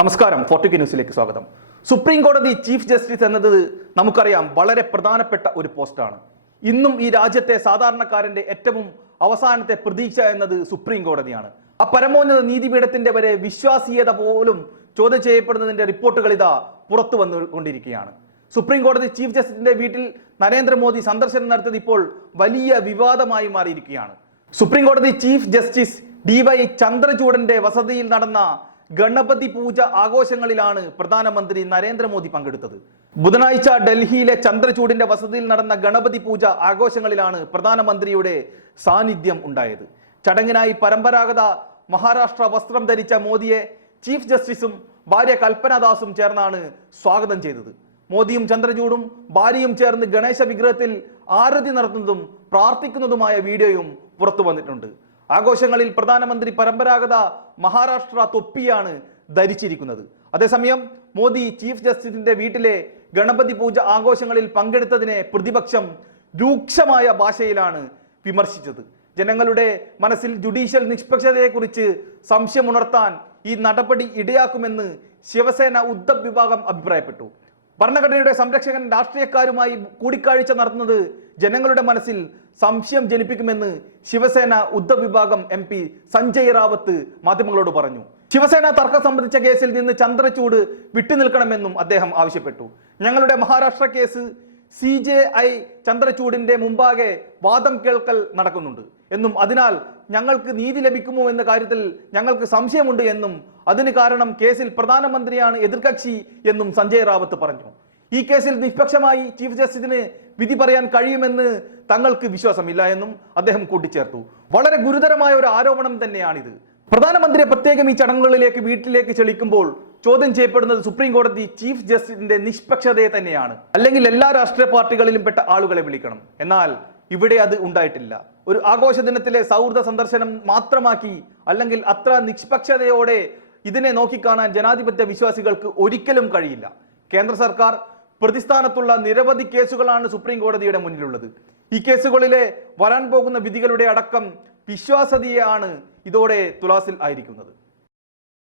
നമസ്കാരം ഫോർട്ടിക് ന്യൂസിലേക്ക് സ്വാഗതം. സുപ്രീം കോടതി ചീഫ് ജസ്റ്റിസ് എന്നത് നമുക്കറിയാം വളരെ പ്രധാനപ്പെട്ട ഒരു പോസ്റ്റാണ്. ഇന്നും ഈ രാജ്യത്തെ സാധാരണക്കാരന്റെ ഏറ്റവും അവസാനത്തെ പ്രതീക്ഷ എന്നത് സുപ്രീം കോടതിയാണ്. ആ പരമോന്നത നീതിപീഠത്തിന്റെ വരെ വിശ്വാസീയത പോലും ചോദ്യം ചെയ്യപ്പെടുന്നതിന്റെ റിപ്പോർട്ടുകൾ ഇതാ പുറത്തു വന്നുകൊണ്ടിരിക്കുകയാണ്. സുപ്രീം കോടതി ചീഫ് ജസ്റ്റിസിന്റെ വീട്ടിൽ നരേന്ദ്രമോദി സന്ദർശനം നടത്തിയത് ഇപ്പോൾ വലിയ വിവാദമായി മാറിയിരിക്കുകയാണ്. സുപ്രീം കോടതി ചീഫ് ജസ്റ്റിസ് ഡി വൈ ചന്ദ്രചൂഡന്റെ വസതിയിൽ നടന്ന ഗണപതി പൂജ ആഘോഷങ്ങളിലാണ് പ്രധാനമന്ത്രി നരേന്ദ്രമോദി പങ്കെടുത്തത്. ബുധനാഴ്ച ഡൽഹിയിലെ ചന്ദ്രചൂഡിന്റെ വസതിയിൽ നടന്ന ഗണപതി പൂജ ആഘോഷങ്ങളിലാണ് പ്രധാനമന്ത്രിയുടെ സാന്നിധ്യം ഉണ്ടായത്. ചടങ്ങിനായി പരമ്പരാഗത മഹാരാഷ്ട്ര വസ്ത്രം ധരിച്ച മോദിയെ ചീഫ് ജസ്റ്റിസും ഭാര്യ കൽപ്പനദാസും ചേർന്നാണ് സ്വാഗതം ചെയ്തത്. മോദിയും ചന്ദ്രചൂടും ഭാര്യയും ചേർന്ന് ഗണേശ വിഗ്രഹത്തിൽ ആരതി നടത്തുന്നതും പ്രാർത്ഥിക്കുന്നതുമായ വീഡിയോയും പുറത്തു വന്നിട്ടുണ്ട്. ആഘോഷങ്ങളിൽ പ്രധാനമന്ത്രി പരമ്പരാഗത മഹാരാഷ്ട്ര തൊപ്പിയാണ് ധരിച്ചിരിക്കുന്നത്. അതേസമയം മോദി ചീഫ് ജസ്റ്റിസിന്റെ വീട്ടിലെ ഗണപതി പൂജ ആഘോഷങ്ങളിൽ പങ്കെടുത്തതിനെ പ്രതിപക്ഷം രൂക്ഷമായ ഭാഷയിലാണ് വിമർശിച്ചത്. ജനങ്ങളുടെ മനസ്സിൽ ജുഡീഷ്യൽ നിഷ്പക്ഷതയെക്കുറിച്ച് സംശയമുണർത്താൻ ഈ നടപടി ഇടയാക്കുമെന്ന് ശിവസേന ഉദ്ധവ് വിഭാഗം അഭിപ്രായപ്പെട്ടു. ഭരണഘടനയുടെ സംരക്ഷകൻ രാഷ്ട്രീയക്കാരുമായി കൂടിക്കാഴ്ച നടത്തുന്നത് ജനങ്ങളുടെ മനസ്സിൽ സംശയം ജനിപ്പിക്കുമെന്ന് ശിവസേന ഉദ്ധവ് വിഭാഗം എം പി സഞ്ജയ് റാവത്ത് മാധ്യമങ്ങളോട് പറഞ്ഞു. ശിവസേന തർക്കം സംബന്ധിച്ച കേസിൽ നിന്ന് ചന്ദ്രചൂട് വിട്ടുനിൽക്കണമെന്നും അദ്ദേഹം ആവശ്യപ്പെട്ടു. ഞങ്ങളുടെ Maharashtra case C J I ചന്ദ്രചൂടിന്റെ മുമ്പാകെ വാദം കേൾക്കൽ നടക്കുന്നുണ്ട്. എന്നും അതിനാൽ ഞങ്ങൾക്ക് നീതി ലഭിക്കുമോ എന്ന കാര്യത്തിൽ ഞങ്ങൾക്ക് സംശയമുണ്ട് എന്നും അതിന് കാരണം കേസിൽ പ്രധാനമന്ത്രിയാണ് എതിർകക്ഷി എന്നും സഞ്ജയ് റാവത്ത് പറഞ്ഞു. ഈ കേസിൽ നിഷ്പക്ഷമായി ചീഫ് ജസ്റ്റിസിന് വിധി പറയാൻ കഴിയുമെന്ന് തങ്ങൾക്ക് വിശ്വാസമില്ല എന്നും അദ്ദേഹം കൂട്ടിച്ചേർത്തു. വളരെ ഗുരുതരമായ ഒരു ആരോപണം തന്നെയാണിത്. പ്രധാനമന്ത്രിയെ പ്രത്യേകം ഈ ചടങ്ങുകളിലേക്ക് വീട്ടിലേക്ക് ചെളിക്കുമ്പോൾ ചോദ്യം ചെയ്യപ്പെടുന്നത് സുപ്രീം കോടതി ചീഫ് ജസ്റ്റിസിന്റെ നിഷ്പക്ഷതയെ തന്നെയാണ്. അല്ലെങ്കിൽ എല്ലാ രാഷ്ട്രീയ പാർട്ടികളിലും പെട്ട ആളുകളെ വിളിക്കണം. എന്നാൽ ഇവിടെ അത് ഉണ്ടായിട്ടില്ല. ഒരു ആഘോഷ ദിനത്തിലെ സൗഹൃദ സന്ദർശനം മാത്രമാക്കി അല്ലെങ്കിൽ അത്ര നിഷ്പക്ഷതയോടെ ഇതിനെ നോക്കിക്കാണാൻ ജനാധിപത്യ വിശ്വാസികൾക്ക് ഒരിക്കലും കഴിയില്ല. കേന്ദ്ര സർക്കാർ പ്രതിസ്ഥാനത്തുള്ള നിരവധി കേസുകളാണ് സുപ്രീം കോടതിയുടെ മുന്നിലുള്ളത്. ഈ കേസുകളിലെ വരാൻ പോകുന്ന വിധികളുടെ അടക്കം വിശ്വാസതയാണ് ഇതോടെ തുലാസിൽ ആയിരിക്കുന്നത്.